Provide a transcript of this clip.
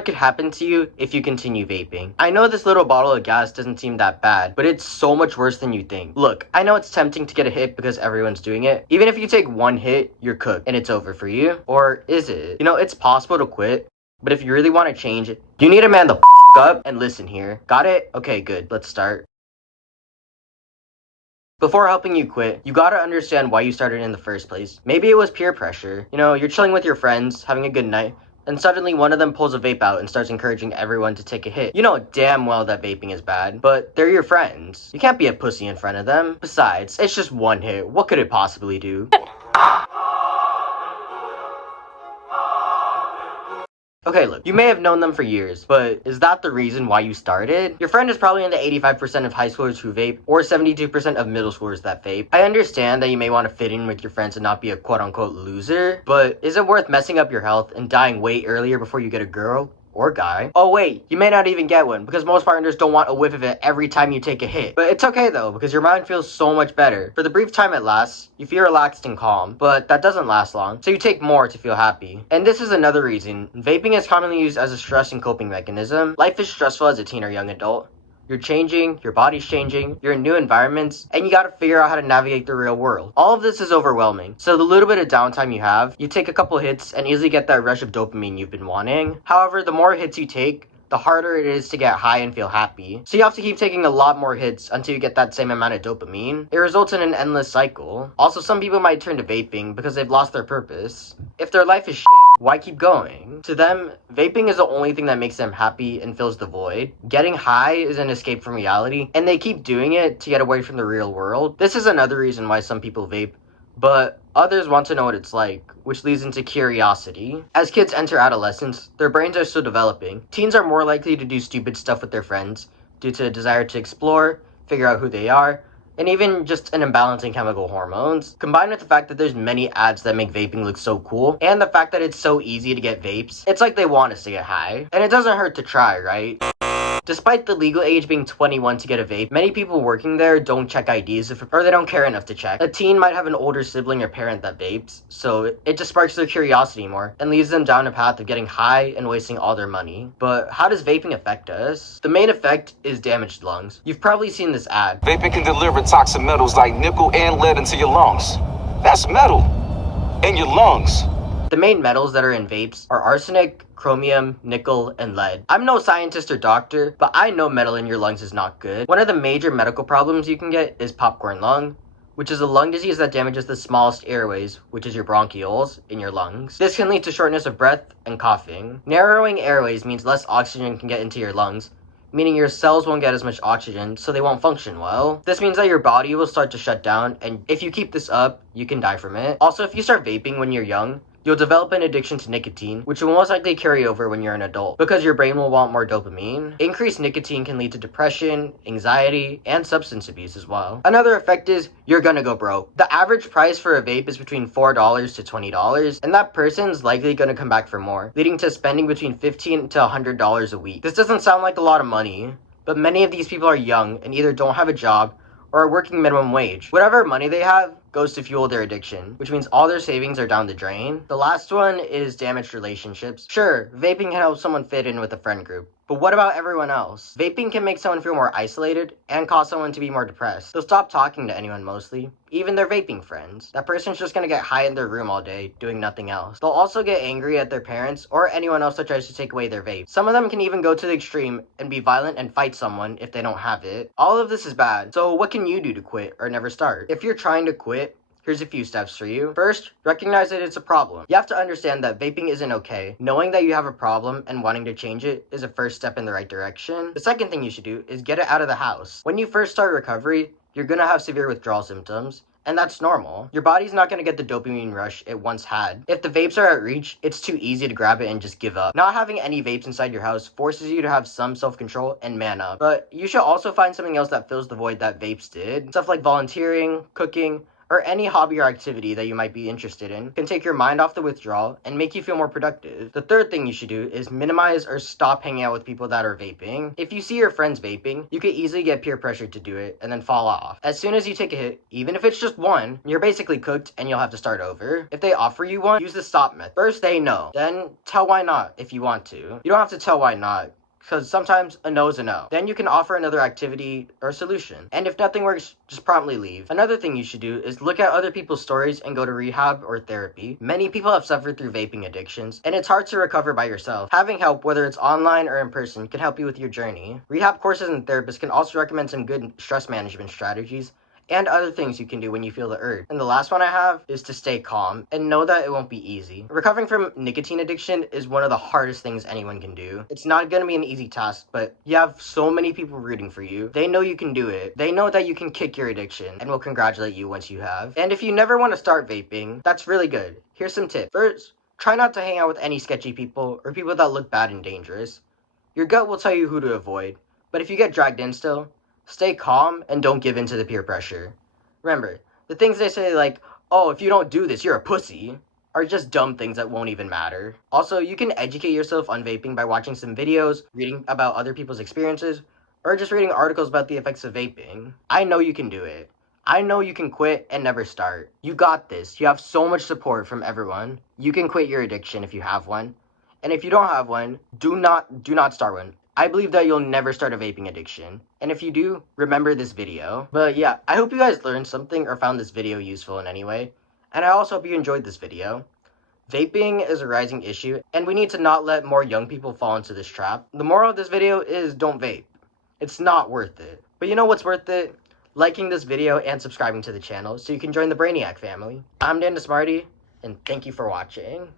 what could happen to you if you continue vaping. I know this little bottle of gas doesn't seem that bad, but it's so much worse than you think. Look, I know it's tempting to get a hit because everyone's doing it. Even if you take one hit, you're cooked and it's over for you. Or is it? You know, it's possible to quit, but if you really want to change it, you need to man the up and listen here. Got it? Okay, good. Let's start. Before helping you quit, you gotta understand why you started in the first place. Maybe it was peer pressure. You know, you're chilling with your friends, having a good night, and suddenly one of them pulls a vape out and starts encouraging everyone to take a hit. You know damn well that vaping is bad, but they're your friends. You can't be a pussy in front of them. Besides, it's just one hit. What could it possibly do? Okay, look, you may have known them for years, but is that the reason why you started? Your friend is probably in the 85% of high schoolers who vape, or 72% of middle schoolers that vape. I understand that you may want to fit in with your friends and not be a quote-unquote loser, but is it worth messing up your health and dying way earlier before you get a girl? Or guy. Oh wait, you may not even get one, because most partners don't want a whiff of it every time you take a hit. But it's okay though, because your mind feels so much better. For the brief time it lasts, you feel relaxed and calm, but that doesn't last long, so you take more to feel happy. And this is another reason. Vaping is commonly used as a stress and coping mechanism. Life is stressful as a teen or young adult. You're changing, your body's changing, you're in new environments, and you gotta figure out how to navigate the real world. All of this is overwhelming. So the little bit of downtime you have, you take a couple hits and easily get that rush of dopamine you've been wanting. However, the more hits you take, the harder it is to get high and feel happy. So you have to keep taking a lot more hits until you get that same amount of dopamine. It results in an endless cycle. Also, some people might turn to vaping because they've lost their purpose. If their life is shit, why keep going? To them, vaping is the only thing that makes them happy and fills the void. Getting high is an escape from reality, and they keep doing it to get away from the real world. This is another reason why some people vape, but others want to know what it's like, which leads into curiosity. As kids enter adolescence, their brains are still developing. Teens are more likely to do stupid stuff with their friends due to a desire to explore, figure out who they are, and even just an imbalance in chemical hormones. Combined with the fact that there's many ads that make vaping look so cool, and the fact that it's so easy to get vapes, it's like they want us to get high. And it doesn't hurt to try, right? Despite the legal age being 21 to get a vape, many people working there don't check IDs or they don't care enough to check. A teen might have an older sibling or parent that vapes, so it just sparks their curiosity more and leads them down a path of getting high and wasting all their money. But how does vaping affect us? The main effect is damaged lungs. You've probably seen this ad. Vaping can deliver toxic metals like nickel and lead into your lungs. That's metal in your lungs. The main metals that are in vapes are arsenic, chromium, nickel, and lead. I'm no scientist or doctor, but I know metal in your lungs is not good. One of the major medical problems you can get is popcorn lung, which is a lung disease that damages the smallest airways, which is your bronchioles, in your lungs. This can lead to shortness of breath and coughing. Narrowing airways means less oxygen can get into your lungs, meaning your cells won't get as much oxygen, so they won't function well. This means that your body will start to shut down, and if you keep this up, you can die from it. Also, if you start vaping when you're young, you'll develop an addiction to nicotine, which will most likely carry over when you're an adult, because your brain will want more dopamine. Increased nicotine can lead to depression, anxiety, and substance abuse as well. Another effect is, you're gonna go broke. The average price for a vape is between $4 to $20, and that person's likely gonna come back for more, leading to spending between $15 to $100 a week. This doesn't sound like a lot of money, but many of these people are young and either don't have a job or are working minimum wage. Whatever money they have goes to fuel their addiction, which means all their savings are down the drain. The last one is damaged relationships. Sure, vaping can help someone fit in with a friend group, but what about everyone else? Vaping can make someone feel more isolated and cause someone to be more depressed. They'll stop talking to anyone mostly, even their vaping friends. That person's just gonna get high in their room all day, doing nothing else. They'll also get angry at their parents or anyone else that tries to take away their vape. Some of them can even go to the extreme and be violent and fight someone if they don't have it. All of this is bad, so what can you do to quit or never start? If you're trying to quit, here's a few steps for you. First, recognize that it's a problem. You have to understand that vaping isn't okay. Knowing that you have a problem and wanting to change it is a first step in the right direction. The second thing you should do is get it out of the house. When you first start recovery, you're gonna have severe withdrawal symptoms, and that's normal. Your body's not gonna get the dopamine rush it once had. If the vapes are at reach, it's too easy to grab it and just give up. Not having any vapes inside your house forces you to have some self-control and man up. But you should also find something else that fills the void that vapes did. Stuff like volunteering, cooking, or any hobby or activity that you might be interested in can take your mind off the withdrawal and make you feel more productive. The third thing you should do is minimize or stop hanging out with people that are vaping. If you see your friends vaping, you could easily get peer pressured to do it and then fall off. As soon as you take a hit, even if it's just one, you're basically cooked and you'll have to start over. If they offer you one, use the stop method. First say no, then tell why not if you want to. You don't have to tell why not, because sometimes a no is a no. Then you can offer another activity or solution. And if nothing works, just promptly leave. Another thing you should do is look at other people's stories and go to rehab or therapy. Many people have suffered through vaping addictions, and it's hard to recover by yourself. Having help, whether it's online or in person, can help you with your journey. Rehab courses and therapists can also recommend some good stress management strategies and other things you can do when you feel the urge. And the last one I have is to stay calm and know that it won't be easy. Recovering from nicotine addiction is one of the hardest things anyone can do. It's not gonna be an easy task, but you have so many people rooting for you. They know you can do it. They know that you can kick your addiction and will congratulate you once you have. And if you never want to start vaping, that's really good. Here's some tips. First, try not to hang out with any sketchy people or people that look bad and dangerous. Your gut will tell you who to avoid, but if you get dragged in still, stay calm and don't give in to the peer pressure. Remember, the things they say like, oh, if you don't do this, you're a pussy, are just dumb things that won't even matter. Also, you can educate yourself on vaping by watching some videos, reading about other people's experiences, or just reading articles about the effects of vaping. I know you can do it. I know you can quit and never start. You got this. You have so much support from everyone. You can quit your addiction if you have one. And if you don't have one, do not start one. I believe that you'll never start a vaping addiction. And if you do, remember this video. But yeah, I hope you guys learned something or found this video useful in any way. And I also hope you enjoyed this video. Vaping is a rising issue, and we need to not let more young people fall into this trap. The moral of this video is don't vape. It's not worth it. But you know what's worth it? Liking this video and subscribing to the channel so you can join the Brainiac family. I'm DanDaSmartie, and thank you for watching.